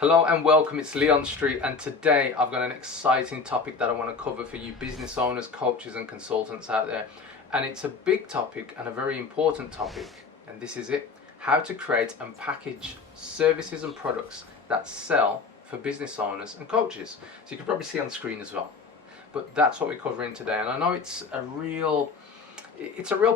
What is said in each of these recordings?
Hello and welcome, it's Leon Street, and today I've got an exciting topic that I want to cover for you business owners, coaches and consultants out there. And it's a big topic and a very important topic, and this is it: how to create and package services and products that sell for business owners and coaches. So you can probably see on the screen as well. But that's what we're covering today, and I know it's a real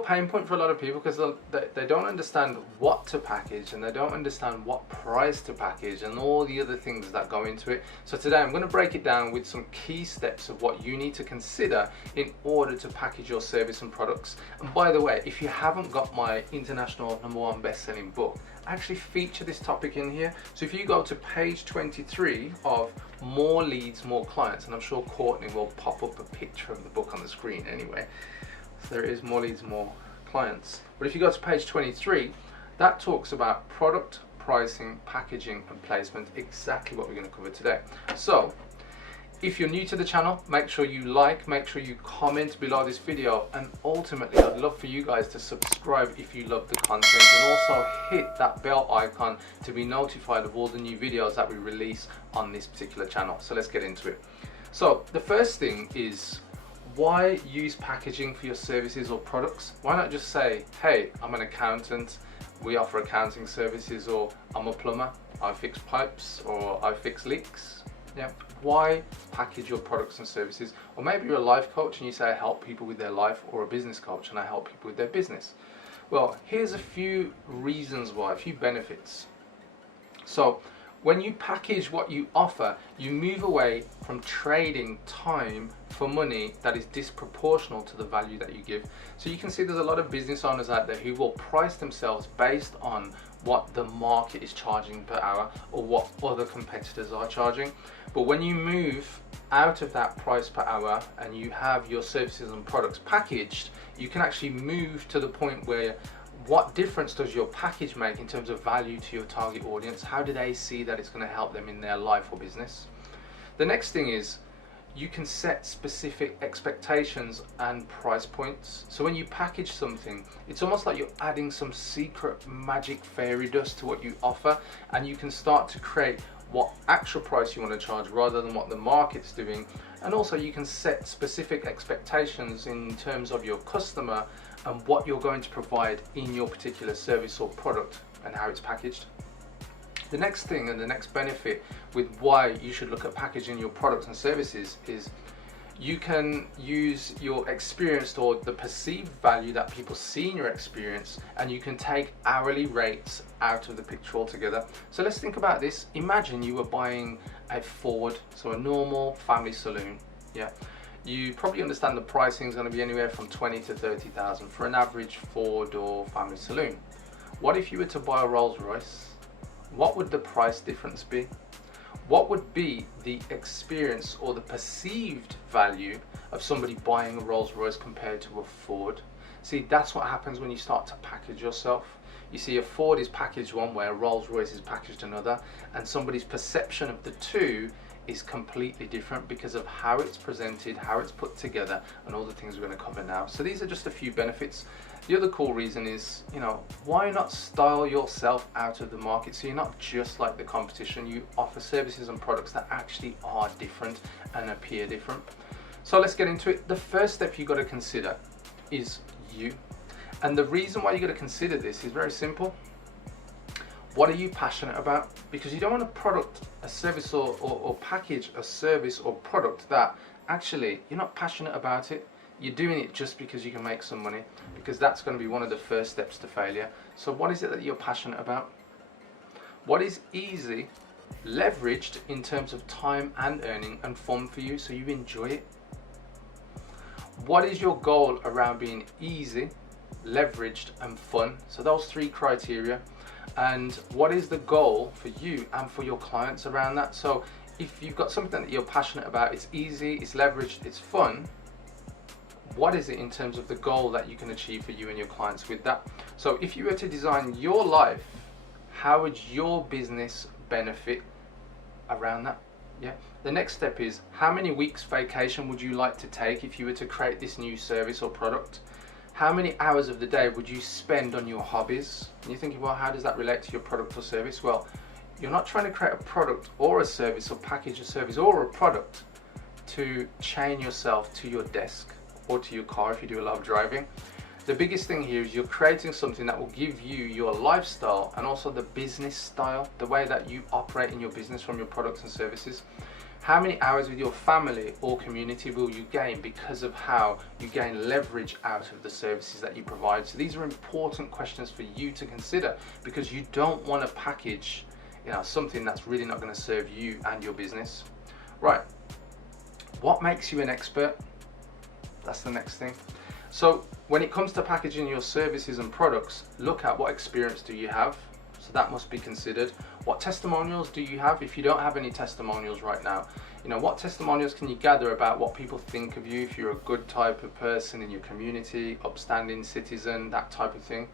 pain point for a lot of people because they don't understand what to package and they don't understand what price to package and all the other things that go into it. So today I'm going to break it down with some key steps of what you need to consider in order to package your service and products. And by the way, if you haven't got my international #1 best-selling book, I actually feature this topic in here. So if you go to page 23 of More Leads, More Clients, and I'm sure Courtney will pop up a picture of the book on the screen anyway. So there is More Leads, More Clients. But if you go to page 23, that talks about product, pricing, packaging and placement, exactly what we're going to cover today. So if you're new to the channel, make sure you like, make sure you comment below this video, and ultimately I'd love for you guys to subscribe if you love the content, and also hit that bell icon to be notified of all the new videos that we release on this particular channel. So let's get into it. So the first thing is, why use packaging for your services or products? Why not just say, hey, I'm an accountant, we offer accounting services, or I'm a plumber, I fix pipes, or I fix leaks? Yeah. Why package your products and services? Or maybe you're a life coach and you say I help people with their life, or a business coach and I help people with their business. Well, here's a few reasons why, a few benefits. So when you package what you offer, you move away from trading time for money that is disproportional to the value that you give. So you can see there's a lot of business owners out there who will price themselves based on what the market is charging per hour or what other competitors are charging. But when you move out of that price per hour and you have your services and products packaged, you can actually move to the point where, what difference does your package make in terms of value to your target audience? How do they see that it's going to help them in their life or business? The next thing is, you can set specific expectations and price points. So when you package something, it's almost like you're adding some secret magic fairy dust to what you offer, and you can start to create what actual price you want to charge rather than what the market's doing. And also you can set specific expectations in terms of your customer and what you're going to provide in your particular service or product and how it's packaged. The next thing and the next benefit with why you should look at packaging your products and services is, you can use your experience or the perceived value that people see in your experience, and you can take hourly rates out of the picture altogether. So let's think about this. Imagine you were buying a Ford, so a normal family saloon. Yeah. You probably understand the pricing is going to be anywhere from 20 to 30,000 for an average four-door family saloon. What if you were to buy a Rolls Royce? What would the price difference be? What would be the experience or the perceived value of somebody buying a Rolls Royce compared to a Ford? See, that's what happens when you start to package yourself. You see, a Ford is packaged one way, a Rolls Royce is packaged another, and somebody's perception of the two is completely different because of how it's presented, how it's put together, and all the things we're going to cover now. So these are just a few benefits. The other cool reason is, why not style yourself out of the market so you're not just like the competition? You offer services and products that actually are different and appear different. So let's get into it. The first step you've got to consider is you. And the reason why you've got to consider this is very simple. What are you passionate about? Because you don't want to product a service or package a service or product that actually you're not passionate about it. You're doing it just because you can make some money, because that's going to be one of the first steps to failure. So what is it that you're passionate about? What is easy, leveraged in terms of time and earning, and fun for you so you enjoy it? What is your goal around being easy, leveraged and fun? So those three criteria. And what is the goal for you and for your clients around that? So if you've got something that you're passionate about, it's easy, it's leveraged, it's fun, what is it in terms of the goal that you can achieve for you and your clients with that? So if you were to design your life, how would your business benefit around that? Yeah. The next step is, how many weeks vacation would you like to take if you were to create this new service or product? How many hours of the day would you spend on your hobbies? And you're thinking, well, how does that relate to your product or service? Well, You're not trying to create a product or a service or package a service or a product to chain yourself to your desk or to your car if you do a lot of driving. The biggest thing here is you're creating something that will give you your lifestyle and also the business style, the way that you operate in your business from your products and services. How many hours with your family or community will you gain because of how you gain leverage out of the services that you provide? So these are important questions for you to consider, because you don't want to package, something that's really not going to serve you and your business. Right. What makes you an expert? That's the next thing. So when it comes to packaging your services and products, look at what experience do you have. So that must be considered. What testimonials do you have? If you don't have any testimonials right now, what testimonials can you gather about what people think of you, if you're a good type of person in your community, upstanding citizen, that type of thing.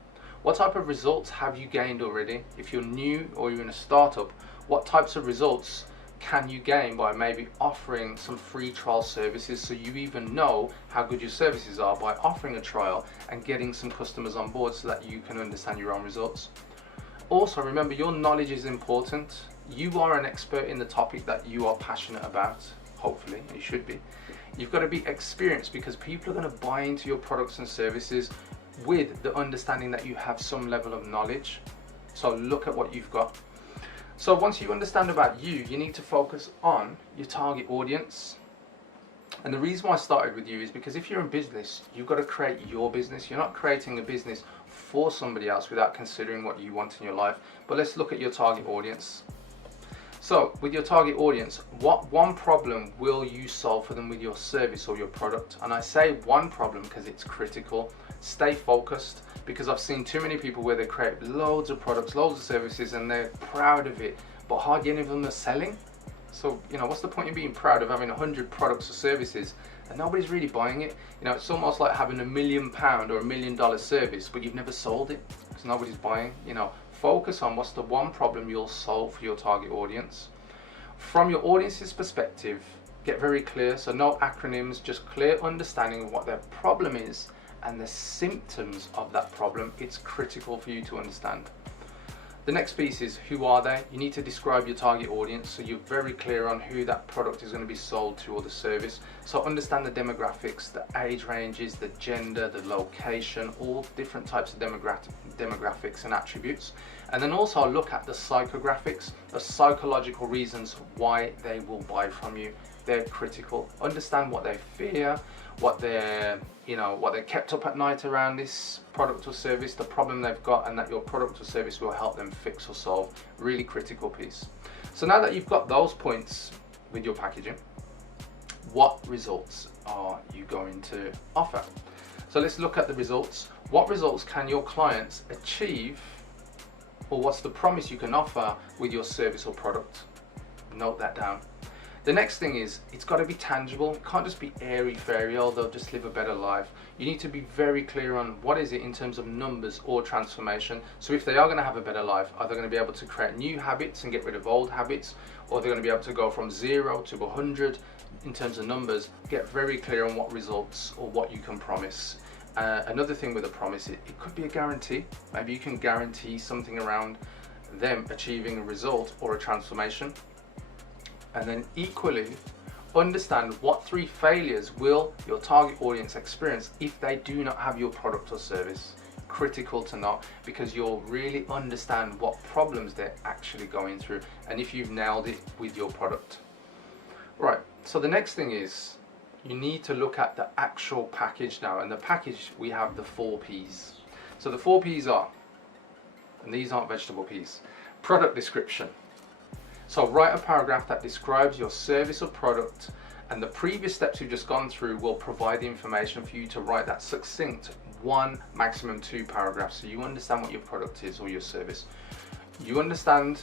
What type of results have you gained already? If you're new or you're in a startup, what types of results can you gain by maybe offering some free trial services, so you even know how good your services are by offering a trial and getting some customers on board so that you can understand your own results. Also, remember, your knowledge is important. You are an expert in the topic that you are passionate about. Hopefully, you should be. You've got to be experienced, because people are going to buy into your products and services with the understanding that you have some level of knowledge. So look at what you've got. So once you understand about you need to focus on your target audience. And the reason why I started with you is because if you're in business, you've got to create your business. You're not creating a business for somebody else without considering what you want in your life. But let's look at your target audience. So with your target audience, what one problem will you solve for them with your service or your product? And I say one problem because it's critical. Stay focused, because I've seen too many people where they create loads of products, loads of services, and they're proud of it, but hardly any of them are selling. So, what's the point in being proud of having 100 products or services and nobody's really buying it? It's almost like having £1 million or $1 million service, but you've never sold it because nobody's buying. Focus on what's the one problem you'll solve for your target audience. From your audience's perspective, get very clear. So no acronyms, just clear understanding of what their problem is and the symptoms of that problem. It's critical for you to understand. The next piece is, who are they? You need to describe your target audience so you're very clear on who that product is going to be sold to, or the service. So understand the demographics, the age ranges, the gender, the location, all different types of demographics and attributes. And then also look at the psychographics, the psychological reasons why they will buy from you. They're critical. Understand what they fear, what they're kept up at night around this product or service, the problem they've got, and that your product or service will help them fix or solve. Really critical piece. So now that you've got those points with your packaging, what results are you going to offer? So let's look at the results. What results can your clients achieve, or what's the promise you can offer with your service or product? Note that down. The next thing is, it's got to be tangible. It can't just be airy-fairy, although just live a better life. You need to be very clear on what is it in terms of numbers or transformation. So if they are going to have a better life, are they going to be able to create new habits and get rid of old habits? Or they're going to be able to go from 0 to 100 in terms of numbers? Get very clear on what results or what you can promise. Another thing with a promise, it could be a guarantee. Maybe you can guarantee something around them achieving a result or a transformation. And then equally, understand what 3 failures will your target audience experience if they do not have your product or service. Critical to know, because you'll really understand what problems they're actually going through and if you've nailed it with your product. Right, so the next thing is, you need to look at the actual package now. And the package, we have the 4 P's. So the 4 P's are, and these aren't vegetable peas, product description. So write a paragraph that describes your service or product, and the previous steps you've just gone through will provide the information for you to write that succinct 1, maximum 2 paragraphs, so you understand what your product is or your service. You understand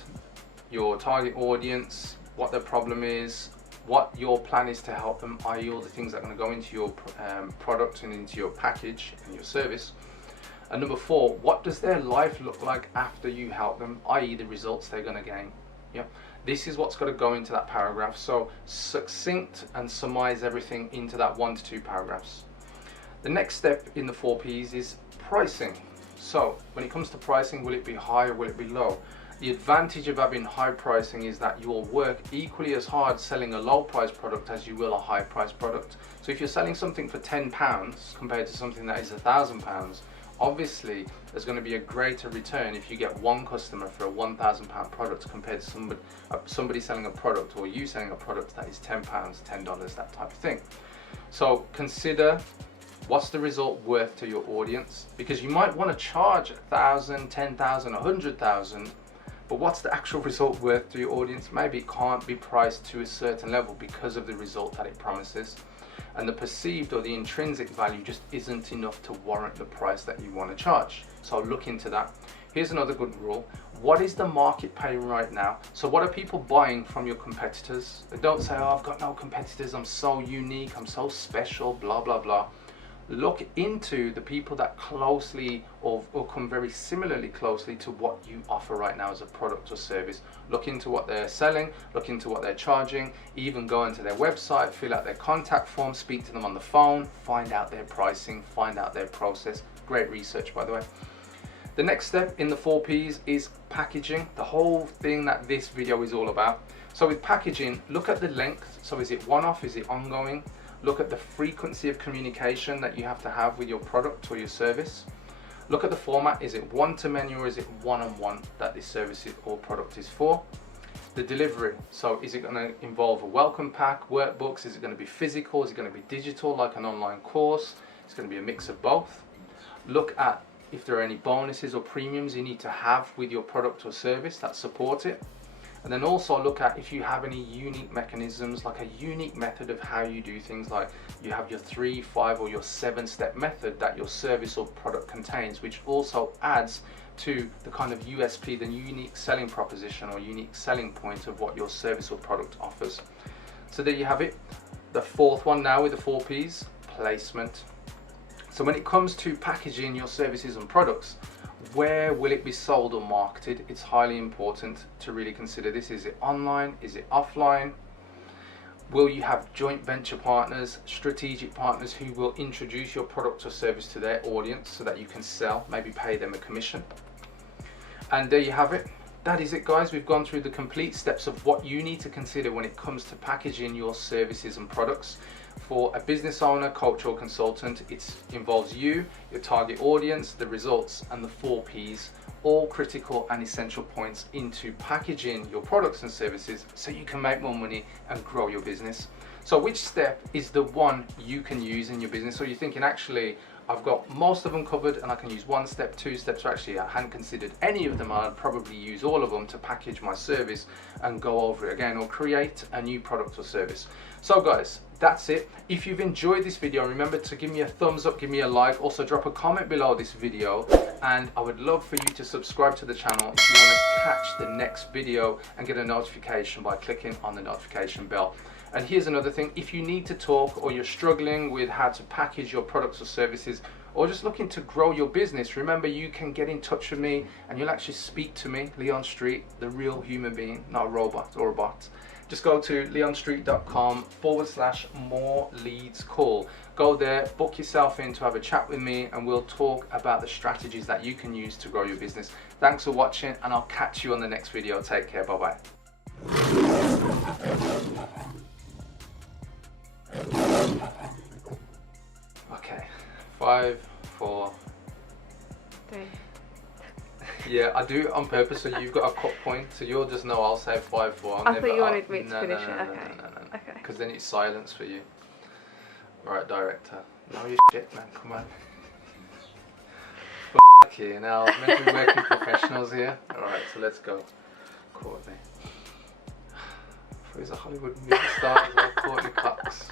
your target audience, what their problem is, what your plan is to help them, i.e. all the things that are going to go into your product and into your package and your service. And number 4, what does their life look like after you help them, i.e. the results they're going to gain. Yeah, this is what's got to go into that paragraph. So succinct and surmise everything into that 1 to 2 paragraphs. The next step in the 4 P's is pricing. So when it comes to pricing, will it be high or will it be low? The advantage of having high pricing is that you will work equally as hard selling a low price product as you will a high price product. So if you're selling something for £10 compared to something that is £1,000, obviously there's going to be a greater return if you get one customer for a £1,000 product compared to somebody selling a product, or you selling a product that is £10, $10, that type of thing. So consider, what's the result worth to your audience? Because you might want to charge 1,000, 10,000, 100,000, but what's the actual result worth to your audience? Maybe it can't be priced to a certain level because of the result that it promises, and the perceived or the intrinsic value just isn't enough to warrant the price that you want to charge. So look into that. Here's another good rule. What is the market paying right now? So what are people buying from your competitors? Don't say, oh, I've got no competitors, I'm so unique, I'm so special, blah, blah, blah. Look into the people that closely or come very similarly closely to what you offer right now as a product or service. Look into what they're selling, look into what they're charging, even go into their website, fill out their contact form, speak to them on the phone, find out their pricing, find out their process. Great research, by the way. The next step in the 4 Ps is packaging, the whole thing that this video is all about. So with packaging, look at the length. So is it one-off, is it ongoing? Look at the frequency of communication that you have to have with your product or your service. Look at the format. Is it one-to-many or is it one-on-one that this service or product is for? The delivery. So is it going to involve a welcome pack, workbooks? Is it going to be physical? Is it going to be digital like an online course? It's going to be a mix of both. Look at if there are any bonuses or premiums you need to have with your product or service that support it. And then also look at if you have any unique mechanisms, like a unique method of how you do things, like you have your 3, 5 or your 7-step method that your service or product contains, which also adds to the kind of USP, the unique selling proposition or unique selling point of what your service or product offers. So there you have it. The 4th one now with the 4 Ps, placement. So when it comes to packaging your services and products, where will it be sold or marketed? It's highly important to really consider this. Is it online? Is it offline? Will you have joint venture partners, strategic partners who will introduce your product or service to their audience so that you can sell, maybe pay them a commission? And there you have it. That is it, guys. We've gone through the complete steps of what you need to consider when it comes to packaging your services and products. For a business owner, coach or consultant, it involves you, your target audience, the results, and the 4 Ps, all critical and essential points into packaging your products and services so you can make more money and grow your business. So which step is the one you can use in your business? So you're thinking, actually, I've got most of them covered and I can use 1 step, 2 steps, or actually I hadn't considered any of them. I'd probably use all of them to package my service and go over it again, or create a new product or service. So guys, that's it. If you've enjoyed this video, remember to give me a thumbs up, give me a like, also drop a comment below this video, and I would love for you to subscribe to the channel if you want to catch the next video and get a notification by clicking on the notification bell. And here's another thing, if you need to talk or you're struggling with how to package your products or services, or just looking to grow your business, remember you can get in touch with me and you'll actually speak to me, Leon Street, the real human being, not a robot or a bot. Just go to leonstreet.com/more leads call. Go there, book yourself in to have a chat with me, and we'll talk about the strategies that you can use to grow your business. Thanks for watching, and I'll catch you on the next video. Take care. Bye bye. Okay, 5, 4, 3. Yeah, I do it on purpose, so you've got a cut point, so you'll just know I'll say 5, 4. I thought you wanted me to finish it. Okay. Okay. Because then it's silence for you. Right, director. Know your shit, man. Come on. F*** you now. Meant to be working professionals here. Alright, so let's go. Courtney. He's a Hollywood movie star as well, Courtney Cox.